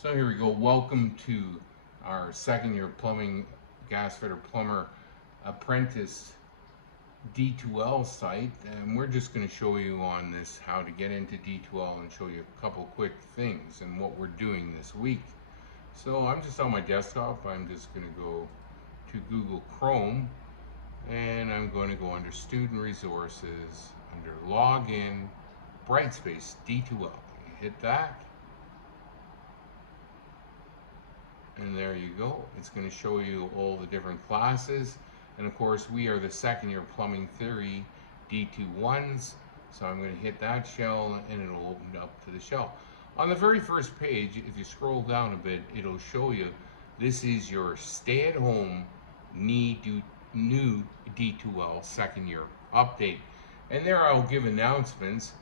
So here we go. Welcome to our second year plumbing gas fitter plumber apprentice D2L site, and we're just going to show you on this how to get into D2L and show you a couple quick things and what we're doing this week. So I'm just on my desktop. I'm just going to go to Google Chrome, and I'm going to go under Student Resources, under Login, Brightspace D2L. You hit that, and there you go. It's going to show you all the different classes, and of course we are the second year plumbing theory D21s, so I'm going to hit that shell and it'll open up to the shell. On the very first page, if you scroll down a bit, it'll show you this is your stay-at-home new D2L second year update, and there I'll give announcements.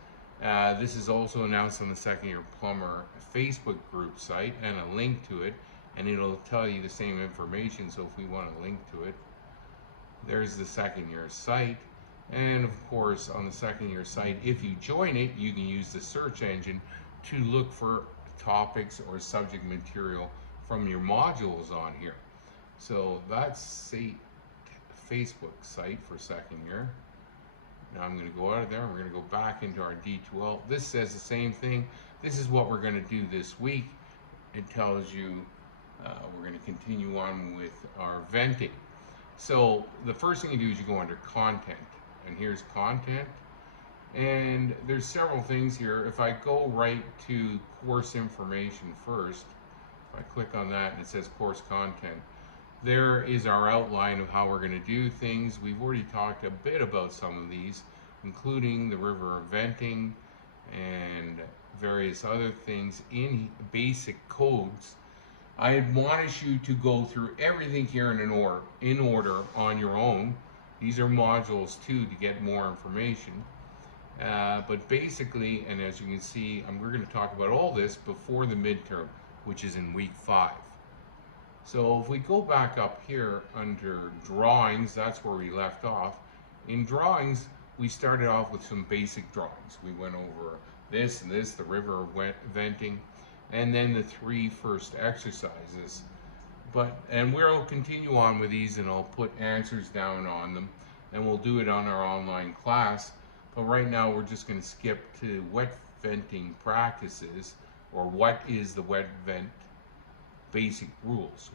This is also announced on the second year plumber Facebook group site and a link to it, and it'll tell you the same information. So if we want to link to it, there's the second year site. And of course, on the second year site, if you join it, you can use the search engine to look for topics or subject material from your modules on here. So that's Sait Facebook site for second year. Now I'm going to go out of there. We're going to go back into our D2L. This says the same thing. This is what we're going to do this week. It tells you we're going to continue on with our venting. So the first thing you do is you go under content, and here's content, and there's several things here. If I go right to course information first, if I click on that and it says course content, there is our outline of how we're going to do things. We've already talked a bit about some of these, including the river of venting and various other things in basic codes. I admonish you to go through everything here in order on your own. These are modules too to get more information. But basically, and as you can see, we're going to talk about all this before the midterm, which is in week 5. So if we go back up here under drawings, that's where we left off. In drawings, we started off with some basic drawings. We went over this and this, the river venting, and then the 3 first exercises. And we'll continue on with these, and I'll put answers down on them, and we'll do it on our online class. But right now we're just going to skip to wet venting practices, or what is the wet vent basic rules.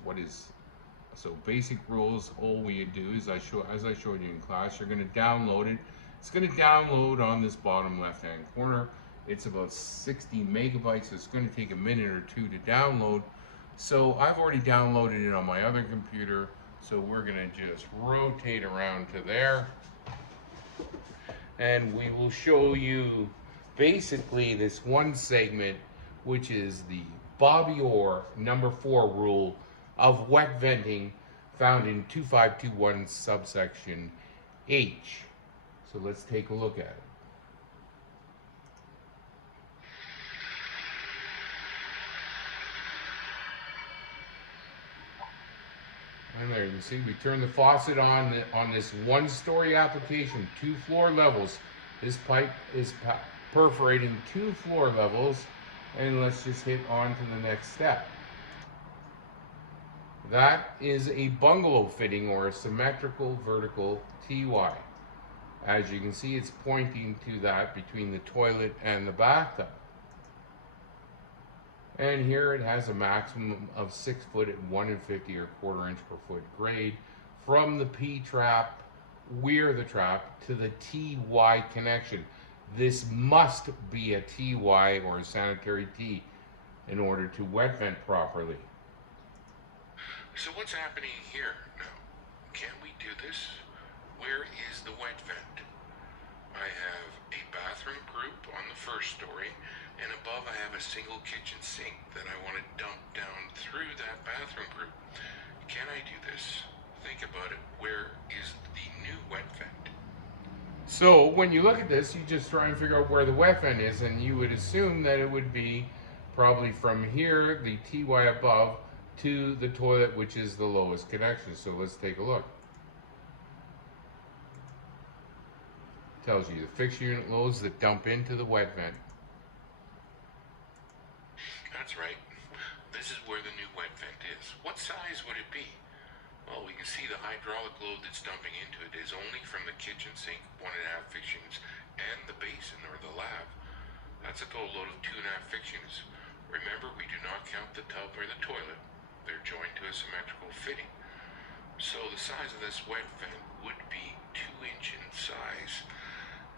So basic rules, all we do is as I showed you in class, you're going to download it. It's going to download on this bottom left hand corner. It's about 60 megabytes, so it's going to take a minute or two to download. So I've already downloaded it on my other computer, so we're going to just rotate around to there, and we will show you basically this one segment, which is the Bobby Orr number 4 rule of wet venting, found in 2521 subsection H. So let's take a look at it. And there you can see we turn the faucet on this 1-story application, 2 floor levels. This pipe is perforating 2 floor levels, and let's just hit on to the next step. That is a bungalow fitting, or a symmetrical vertical TY. As you can see, it's pointing to that between the toilet and the bathtub. And here it has a maximum of 6 foot at 1 1/50 or 1/4 inch per foot grade from the P trap, weir the trap, to the TY connection. This must be a TY, or a sanitary T, in order to wet vent properly. So what's happening here now? Can we do this? Where is the wet vent? I have a bathroom group on the 1st story, and above I have a single kitchen sink that I want to dump down through that bathroom group. Can I do this? Think about it. Where is the new wet vent? So when you look at this, you just try and figure out where the wet vent is, and you would assume that it would be probably from here, the TY above, to the toilet, which is the lowest connection. So let's take a look. Tells you the fixed unit loads that dump into the wet vent. That's That's right. This is where the new wet vent is. What size would it be? Well, we can see the hydraulic load that's dumping into it is only from the kitchen sink, 1.5 fixtures, and the basin or the lab. That's a total load of 2.5 fixtures. Remember, we do not count the tub or the toilet. They're joined to a symmetrical fitting. So the size of this wet vent would be 2-inch in size.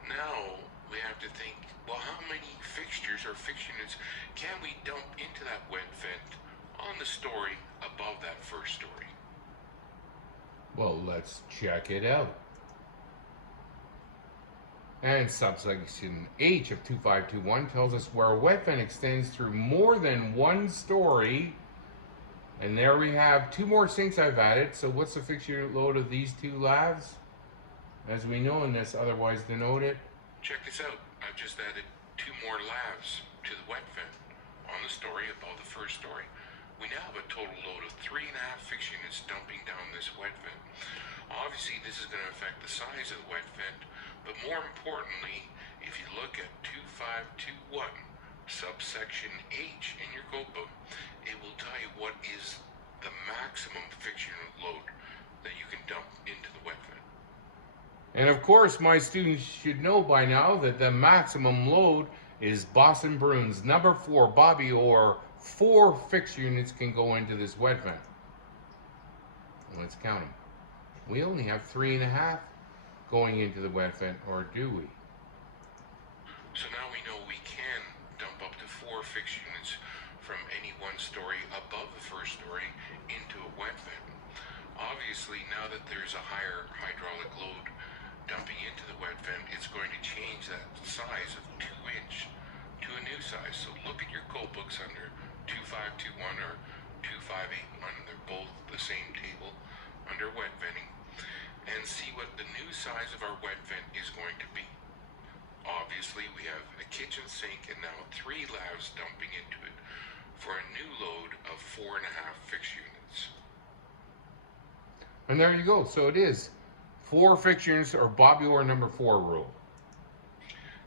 Now we have to think, well, how many fixtures or fixtures can we dump into that wet vent on the story above that first story? Well, let's check it out. And subsection H of 2521 tells us where a wet vent extends through more than one story. And there we have 2 more sinks I've added. So what's the fixture load of these 2 lavs? As we know in this, otherwise denoted. Check this out. I've just added 2 more lavs to the wet vent on the story above the first story. We now have a total load of 3.5 fixture units dumping down this wet vent. Obviously, this is going to affect the size of the wet vent, but more importantly, if you look at 2521 subsection H in your code book, it will tell you what is the maximum fixture unit load that you can dump into the wet vent. And of course, my students should know by now that the maximum load is Boston Bruins number 4 Bobby, or 4 fixture units can go into this wet vent. Let's count them. We only have 3.5 going into the wet vent, or do we? So now we know we can dump up to 4 fixture units from any one story above the first story into a wet vent. Obviously, now that there's a higher hydraulic load dumping into the wet vent, it's going to change that size of 2-inch to a new size. So look at your code books under 2521 or 2581. They're both the same table under wet venting, and see what the new size of our wet vent is going to be. Obviously, we have a kitchen sink and now 3 lavs dumping into it for a new load of 4.5 fixture units. And there you go. So it is 4 fixtures, or Bobby Orr number 4 rule.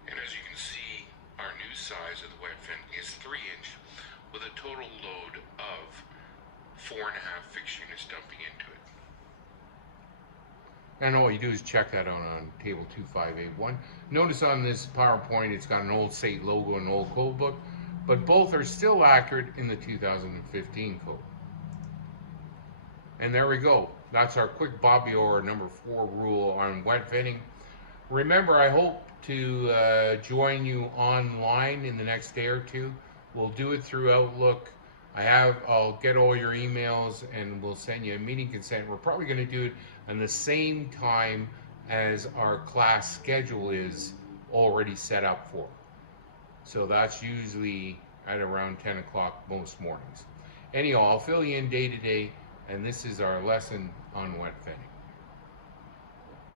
And as you can see, our new size of the wet vent is 3-inch with a total load of 4.5 fixture units dumping into it. And all you do is check that out on table 2581. Notice on this PowerPoint it's got an old Sait logo and an old code book, but both are still accurate in the 2015 code. And there we go. That's our quick Bobby Orr number 4 rule on wet venting. Remember, I hope to join you online in the next day or 2. We'll do it through Outlook. I'll get all your emails and we'll send you a meeting consent. We're probably going to do it on the same time as our class schedule is already set up for. So that's usually at around 10 o'clock most mornings. Anyhow, I'll fill you in day to day, and this is our lesson on wet venting.